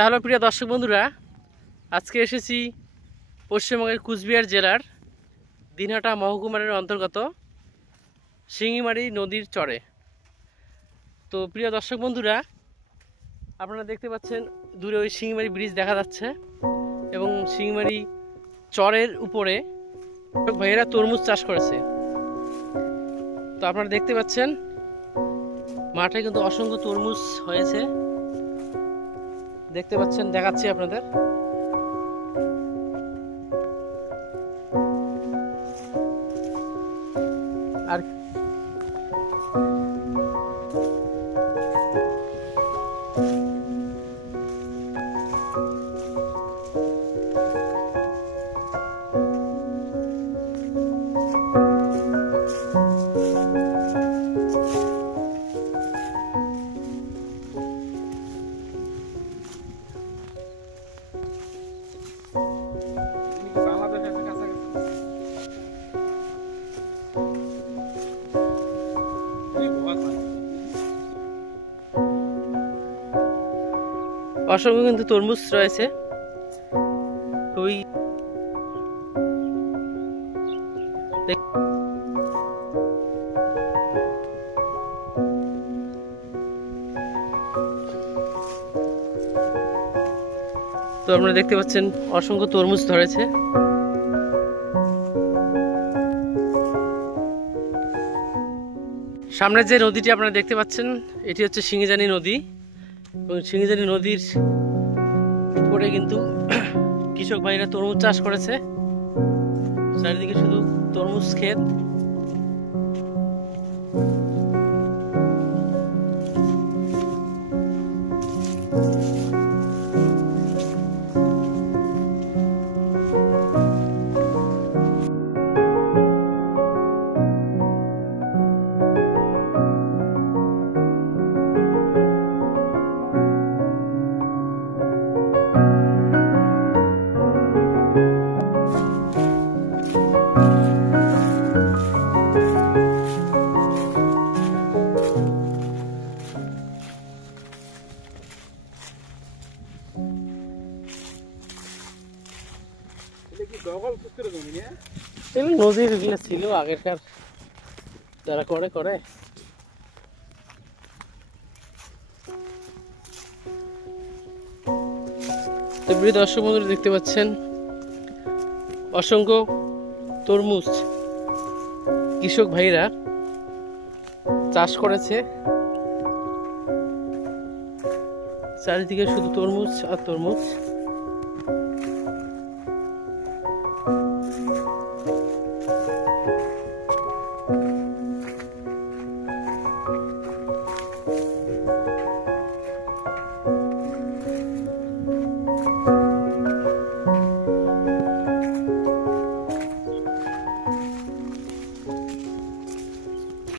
হ্যালো প্রিয় দর্শক বন্ধুরা, আজকে এসেছি পশ্চিমবঙ্গের কুচবিহার জেলার দিনহাটা মহকুমার অন্তর্গত শিঙিমারি নদীর চরে। তো প্রিয় দর্শক বন্ধুরা, আপনারা দেখতে পাচ্ছেন দূরে ওই শিঙিমারি ব্রিজ দেখা যাচ্ছে এবং শিঙিমারি চরের উপরে ভাইয়েরা তরমুজ চাষ করেছে। তো আপনারা দেখতে পাচ্ছেন মাঠে কিন্তু অসংখ্য তরমুজ হয়েছে, দেখতে পাচ্ছেন, দেখাচ্ছি আপনাদের। আর অসংখ্য কিন্তু তরমুজ রয়েছে, খুবই তো আপনারা দেখতে পাচ্ছেন অসংখ্য তরমুজ ধরেছে। সামনের যে নদীটি আপনারা দেখতে পাচ্ছেন এটি হচ্ছে সিঙ্গিজানি নদী, এবং সিঙ্গিজানি নদীর উপরে কিন্তু কৃষক ভাইরা তরমুজ চাষ করেছে। চারিদিকে শুধু তরমুজ ক্ষেত। নদীর এগুলো ছিল আগেরকার, যারা করে করে প্রিয় দর্শক বন্ধুরা দেখতে পাচ্ছেন অসংখ্য তরমুজ কৃষক ভাইরা চাষ করেছে। চারিদিকে শুধু তরমুজ আর তরমুজ।